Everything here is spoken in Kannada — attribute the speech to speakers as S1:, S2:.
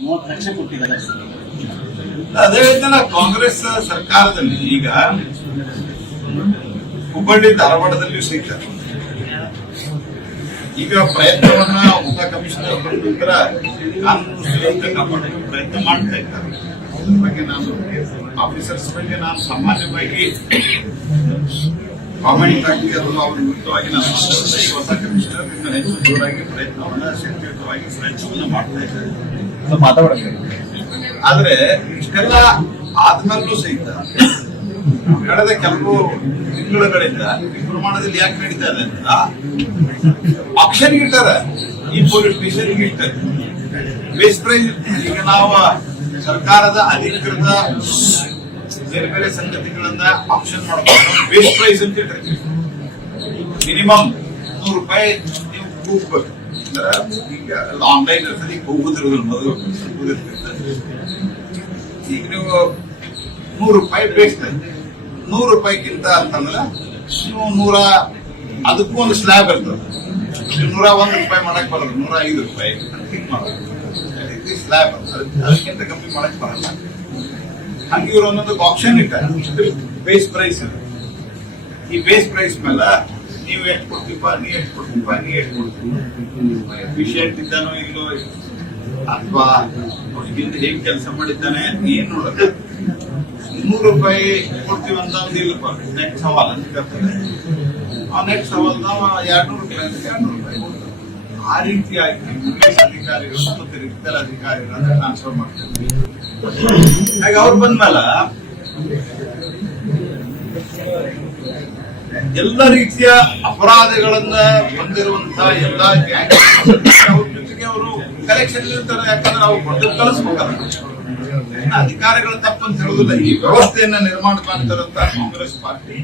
S1: ಮೂವತ್ತು ಲಕ್ಷ ಕೊಟ್ಟಿದ್ದಾರೆ.
S2: ಅದೇ ರೀತಿಯಲ್ಲ ಕಾಂಗ್ರೆಸ್ ಸರ್ಕಾರದಲ್ಲಿ ಈಗ ಹುಬ್ಬಳ್ಳಿ ಧಾರವಾಡದಲ್ಲಿಯೂ ಸಹಿತ ಈಗ ಪ್ರಯತ್ನವನ್ನ ಉಪ ಕಮಿಷನರ್ ನಂತರ ಕಾನೂನು ಸುವ್ಯವಸ್ಥೆ ಕಾಪಾಡಲು ಪ್ರಯತ್ನ ಮಾಡ್ತಾ ಇದ್ದಾರೆ. ಬಗ್ಗೆ ನಾನು ಆಫೀಸರ್ಸ್ ಬಗ್ಗೆ ನಾನು ಸಾಮಾನ್ಯವಾಗಿ ಆಗಿ ಅದು ಅವ್ರ ವಿರುದ್ಧವಾಗಿ ನಾನು ಕಮಿಷನರ್ ಇನ್ನು ಹೆಚ್ಚು ಜೋರಾಗಿ ಪ್ರಯತ್ನವನ್ನ ಶಕ್ತಿಯುತವಾಗಿ ಪ್ರಯತ್ನವನ್ನು ಮಾಡ್ತಾ ಇದ್ದಾರೆ.
S3: ಮಾತಾಡಬೇಕು
S2: ಆದ್ರೆ ಇಷ್ಟೆಲ್ಲ ಆದ್ಮೇಲೂ ಸಹಿತ ಕಳೆದ ಕೆಲವು ತಿಂಗಳುಗಳಿಂದ ಈ ಪ್ರಮಾಣದಲ್ಲಿ ಯಾಕೆ ನಡೀತಾ ಇದೆ ಅಂತ ಆಕ್ಷನ್ ಇಟ್ಟಾರೆ ಈ ಪೊಲೀಸ್ ಸ್ಟೇಷನ್ ಇರ್ತಾರೆ ಬೇಸ್ ಪ್ರೈಸ್ ಈಗ ನಾವು ಸರ್ಕಾರದ ಅಧಿಕೃತ ಬೇರೆ ಬೇರೆ ಸಂಗತಿಗಳನ್ನ ಆಪ್ಷನ್ ಮಾಡಬಹುದು ಬೇಸ್ ಪ್ರೈಸ್ ಅಂತ ಹೇಳ್ರಿ ಮಿನಿಮಮ್ ನೂರು ರೂಪಾಯಿ ನೀವು ಕೂಗ್ಬೇಕು. ಅಂದ್ರೆ ಈಗ ಆನ್ಲೈನ್ ಇರ್ತದೆ ಈಗ ಮೊದಲು ಈಗ ನೀವು ನೂರು ರೂಪಾಯಿ ಬೇಸ್ಟ್ ನೂರು ರೂಪಾಯಿಗಿಂತ ಅಂತಂದ್ರೆ ನೀವು ನೂರ, ಅದಕ್ಕೂ ಒಂದು ಸ್ಲ್ಯಾಬ್ ಇರ್ತದೆ. ನೂರ ಒಂದು ರೂಪಾಯಿ ಮಾಡಕ್ ಬರಲ್ಲ, ನೂರ ಐದು ರೂಪಾಯಿ ಹಿಂಗ್ ಮಾಡೋದು ಸ್ಲ್ಯಾಬ್ ಅದಕ್ಕಿಂತ ಕಮ್ಮಿ ಮಾಡಕ್ ಬರಲ್ಲ. ಹಂಗೆ ಇವರು ಒಂದೊಂದು ಆಪ್ಷನ್ ಇಟ್ಟಾರೆ ಬೇಸ್ ಪ್ರೈಸ್ ಈ ಬೇಸ್ ಪ್ರೈಸ್ ಮೇಲೆ ನೀವು ಎಷ್ಟು ಕೊಡ್ತೀಪ ನೀ ಎಷ್ಟು ಕೊಡ್ತೀಪ ನೀ ಎಷ್ಟು ಕೊಡ್ತೀವಿ ಎಫಿಷಿಯಂಟ್ ಇದ್ದಾನೋ ಇಲ್ಲೋ ಅಥವಾ ಅವ್ರಿಗಿಂತ ಹೇಗೆ ಕೆಲಸ ಮಾಡಿದ್ದಾನೆ ಏನ್ ನೋಡೋದು. ನೂರು ರೂಪಾಯಿ ಕೊಡ್ತೀವಿ ಅಂತ ಅಂದ್ರೆ ಇಲ್ಲಪ್ಪ. ನೆಕ್ಸ್ಟ್ ಸವಾಲ್ ಅಂತ ಕೇಳ್ತಾರೆ ಆ ನೆಕ್ಸ್ಟ್ ಸವಾಲ್ ನಾವು ಎರಡು ನೂರು ರೂಪಾಯಿ ಅಂತ ಎರಡು ನೂರು ರೂಪಾಯಿ. ಆ ರೀತಿಯಾಗಿ ಅಧಿಕಾರಿಗಳು ಮತ್ತು ರಿಕ್ತಲ್ ಅಧಿಕಾರಿಗಳನ್ನ ಟ್ರಾನ್ಸ್ಫರ್ ಮಾಡ್ತಾರೆ. ಹಾಗೆ ಅವ್ರು ಬಂದ್ಮೇಲೆ ಎಲ್ಲ ರೀತಿಯ ಅಪರಾಧಗಳನ್ನ ಹೊಂದಿರುವಂತ ಎಲ್ಲ ಗ್ಯಾಂಗ್ ಅವ್ರ ಜೊತೆಗೆ ಅವರು ಕಲೆಕ್ಷನ್ ಇರ್ತಾರೆ, ಯಾಕಂದ್ರೆ ನಾವು ಕೊಟ್ಟು ಕಳಿಸ್ಬೇಕಲ್ಲ. ಅಧಿಕಾರಿಗಳು ತಪ್ಪಂತ ಹೇಳುದಿಲ್ಲ ಈ ವ್ಯವಸ್ಥೆಯನ್ನ ನಿರ್ಮಾಣ ಮಾಡ್ತಾರಂತ ಕಾಂಗ್ರೆಸ್ ಪಾರ್ಟಿ.